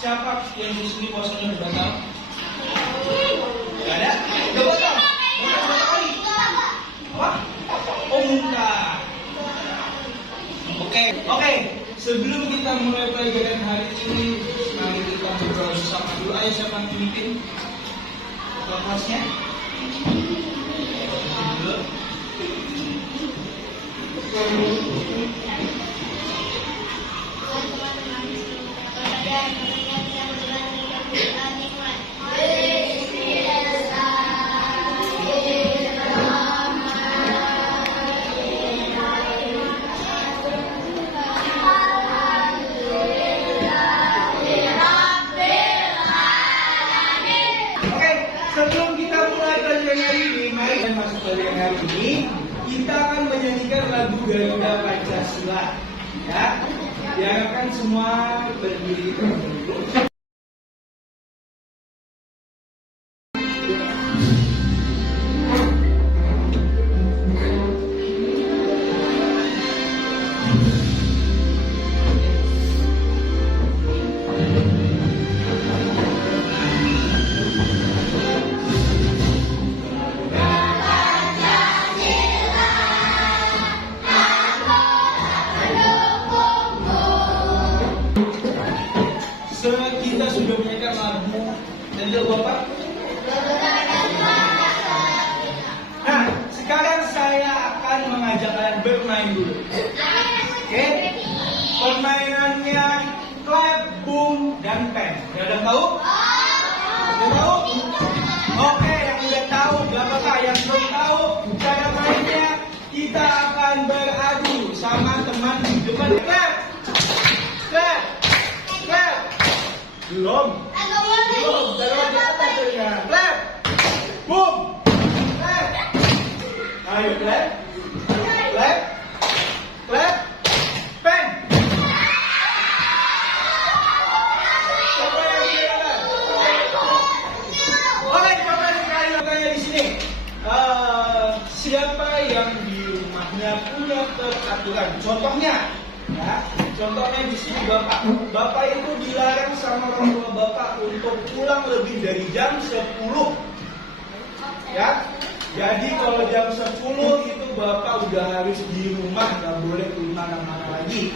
Siapa yang di sini puasanya udah tahu? Gak ada? Udah batal? Udah berapa kali? Apa? Oh, muntah. Oke. Sebelum kita mulai pelajaran hari ini, mari kita berdoa bersama dulu. Ayo siapa yang memimpin kelasnya? Sebelum kita mulai pelajaran hari ini, mari kita masuk pelajaran hari ini. Kita akan menyanyikan lagu Garuda Pancasila. Ya, diharapkan semua berdiri dulu. Kita sudah menyanyikan lagu dan juga Bapak. Nah, sekarang saya akan mengajak kalian bermain dulu. Oke? Permainannya clap, boom, dan pen. Udah tahu? Udah tahu? Oke, yang udah tahu, apakah yang belum tahu cara mainnya? Kita akan beradu sama teman di depan. Clap, clap, clap. Belum. Taruh di atas ya. Clap. Boom. Clap. Ayo clap. Clap. Clap. Pen. Siapa yang silakan? Oke, coba sekali bertanya di sini. Siapa yang di rumahnya punya peraturan? Contohnya, ya. Contohnya di sini Bapak itu dilarang sama orang tua Bapak untuk pulang lebih dari jam 10. Ya. Jadi kalau jam 10 itu Bapak udah harus di rumah, nggak boleh kemana-mana lagi.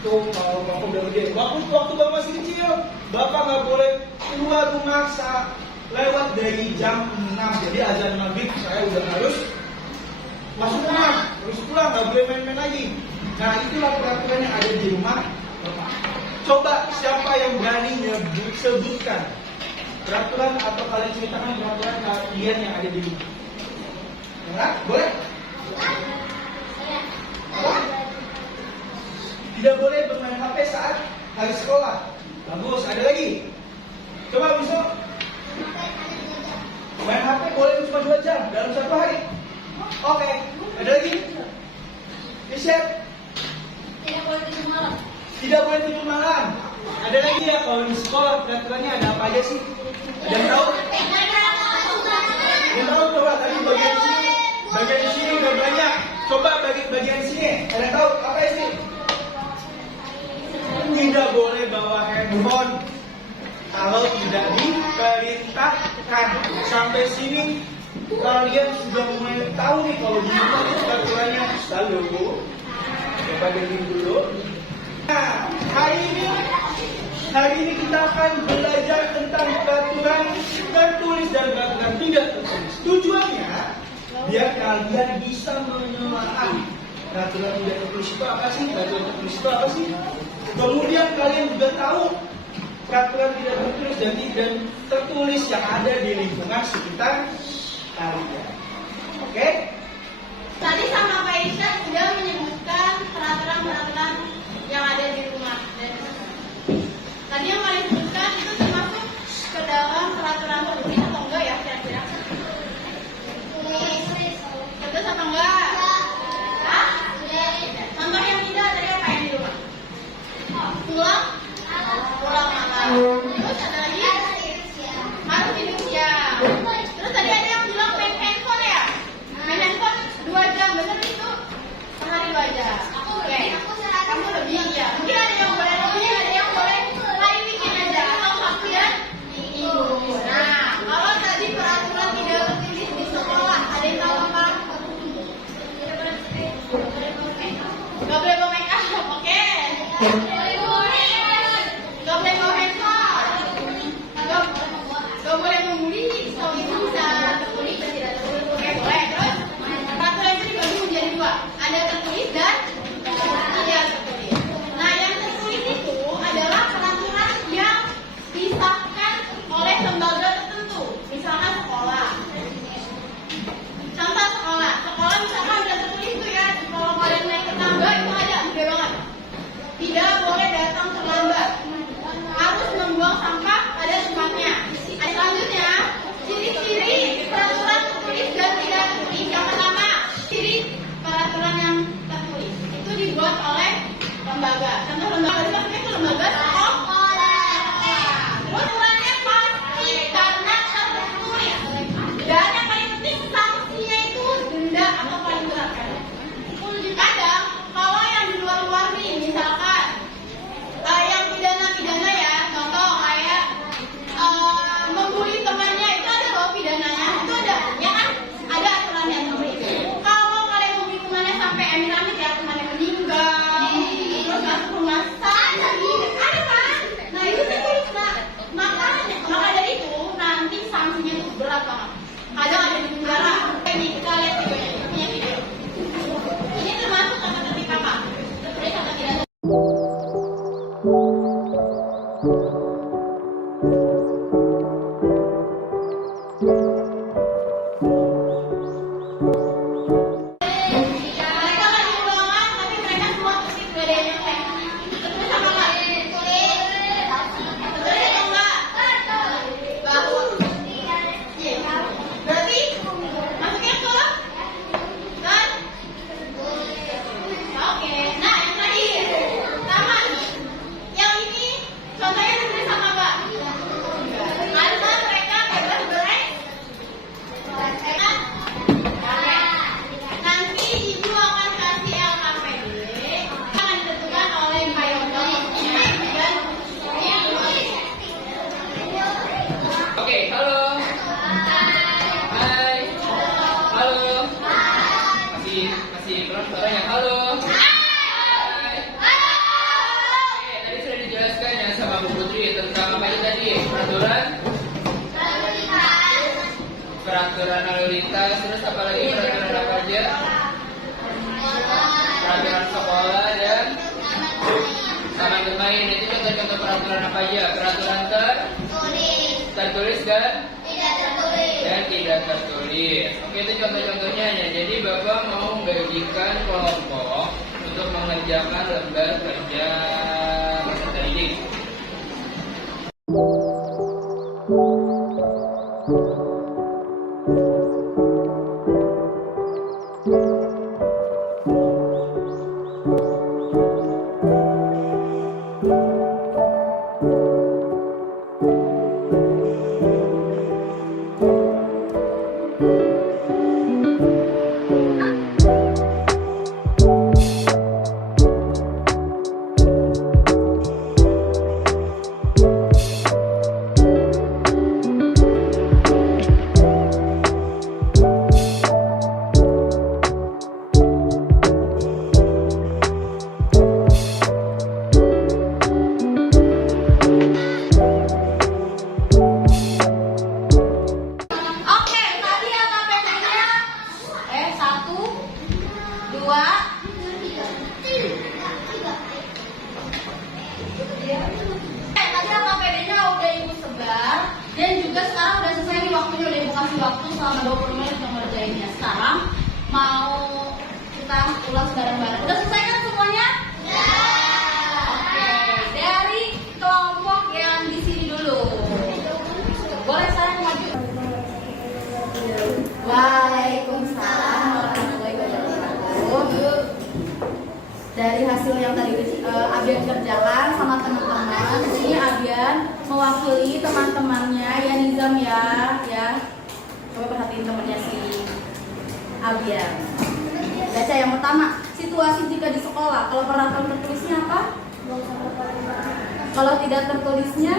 Itu kalau Bapak udah gede. Waktu Bapak masih kecil, Bapak nggak boleh keluar rumah saat lewat dari jam 6. Jadi azan maghrib saya udah harus masuk rumah, harus pulang, nggak boleh main-main lagi. Nah, itulah peraturan yang ada di rumah Bapak. Coba siapa yang berani sebutkan peraturan atau kalian ceritakan peraturan kalian yang ada di rumah. Ya, boleh? Apa? Tidak boleh bermain HP saat hari sekolah. Bagus, ada lagi? Coba bisa. Main HP boleh cuma 2 jam dalam 1 hari. Oke, ada lagi? Siap? Tidak boleh tidur malam. Tidak boleh tidur malam. Ada lagi ya kalau di sekolah peraturannya ada apa aja sih? Ada yang tahu? Yang tahu coba tadi bagian sini udah banyak. Coba bagian sini. Ada yang tahu apa sih? Tidak boleh bawa handphone kalau tidak diperintahkan. Sampai sini kalian sudah mulai tahu nih kalau di rumah itu peraturannya selalu. Coba dengerin dulu. Nah, hari ini kita akan belajar tentang peraturan tertulis dan peraturan tidak tertulis. Tujuannya biar kalian bisa menelaah peraturan tidak tertulis itu apa sih, peraturan tertulis itu apa sih. Kemudian kalian juga tahu peraturan tidak tertulis dan tertulis yang ada di lingkungan sekitar kalian. Oke? Tadi sama Pak Irsyad sudah menyebutkan peraturan-peraturan yang ada di rumah. Dan tadi yang paling disebutkan itu termasuk ke dalam peraturan tertulis atau enggak ya kira-kira? Tertulis atau enggak? Hah? Contoh yang tidak tadi apa yang di rumah? Pulang malam. Terus ada lagi? Harus hidup siang. Terus tadi ada yang bilang main handphone ya? Main handphone 2 jam, bener itu? Per hari 2 jam. Oke. Kamu lebih ya? Mungkin ada yang boleh lebih, ada yang boleh Mereka kan di ruangan, tapi mereka semua ketik gak ada yang nyontek. Betul sama nggak? Betul atau enggak? Bahwa berarti masuknya ke kan? Oke. Nah yang tadi taman, yang ini contohnya betul sama nggak? Karena mereka bebas berekspresi. Nanti ibu akan kasih LKPD akan ditentukan oleh Pak Yono dan Oke, halo. Hai. Halo. Masih belum suaranya. Halo. Hai. Oke, tadi sudah dijelaskan ya sama Bu Putri tentang apa itu tadi? Peraturan lalu lintas, terus apa lagi peraturan apa aja? Peraturan sekolah dan taman bermain. Itu contoh-contoh peraturan apa aja? Peraturan tertulis dan tidak tertulis. Oke, itu contoh-contohnya ya. Jadi Bapak mau membagikan kelompok untuk mengerjakan lembar kerja peserta didik. Oke, tadi LKPD-nya 1, 2, 3. Tadi LKPD-nya udah Ibu sebar dan juga sekarang udah selesai nih waktunya, udah Ibu kasih waktu selama 20 menit untuk ngerjainnya. Sekarang mau kita ulas bareng-bareng. Udah selesai kan semuanya? Oke, dari kelompok yang di sini dulu. Boleh saya maju? Waalaikumsalam warahmatullahi wabarakatuh. Dari hasil yang tadi Abian kerjakan sama teman-teman, ini Abian mewakili teman-temannya ya Nizam ya. Coba perhatiin temannya si Abian. Baca yang pertama, situasi jika di sekolah. Kalau peraturan tertulisnya apa? Kalau tidak tertulisnya?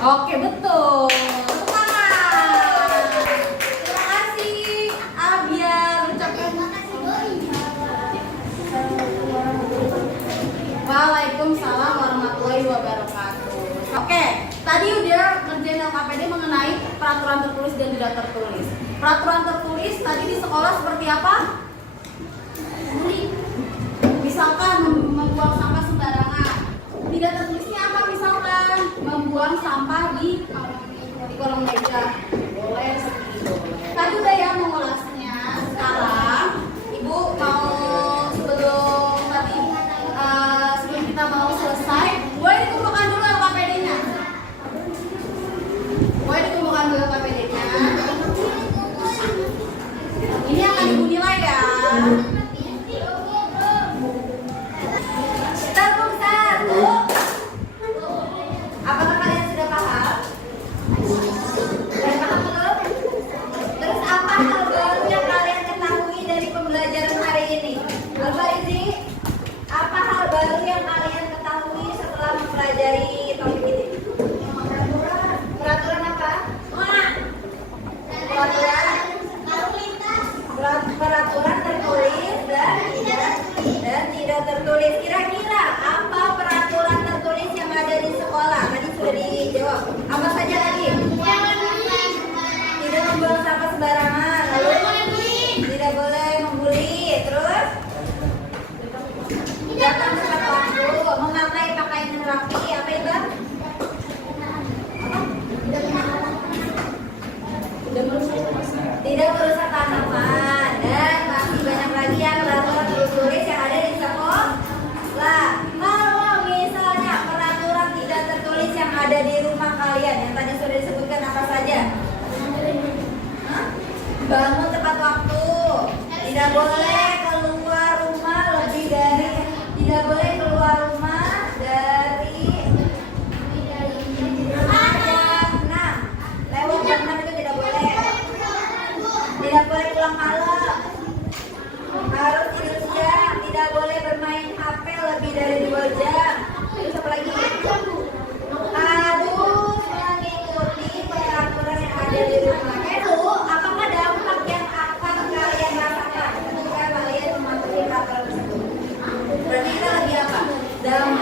Oke, betul. Tepuk tangan. Terima kasih Abian. Ucapkan Waalaikumsalam warahmatullahi wabarakatuh. Oke, tadi udah ngerjain LKPD mengenai peraturan tertulis dan tidak tertulis. Peraturan tertulis tadi di sekolah seperti apa? Misalkan membuang sampah sembarangan. Tidak tertulisnya apa? Misalkan membuang sampah di kolong meja. Boleh segitu. Tadi udah ya mengulasnya. Sekarang Ibu mau sebelum kita mau selesai, boleh dikumpulkan dulu LKPD-nya. Boleh dikumpulkan dulu LKPD-nya. Ini akan Ibu nilai ya. Tepuk satu. Apakah kalian sudah paham? Sudah paham belum? Terus apa hal baru yang kalian ketahui dari pembelajaran hari ini? Al-Farizi, apa hal baru yang kalian ketahui setelah mempelajari topik ini? Peraturan apa? Peraturan tertulis dan tidak tertulis. Kira-kira apa peraturan tertulis yang ada di sekolah? Tadi sudah dijawab. Apa saja lagi? Tidak membuang sampah sembarangan. Lalu tidak boleh membuli. Terus damai.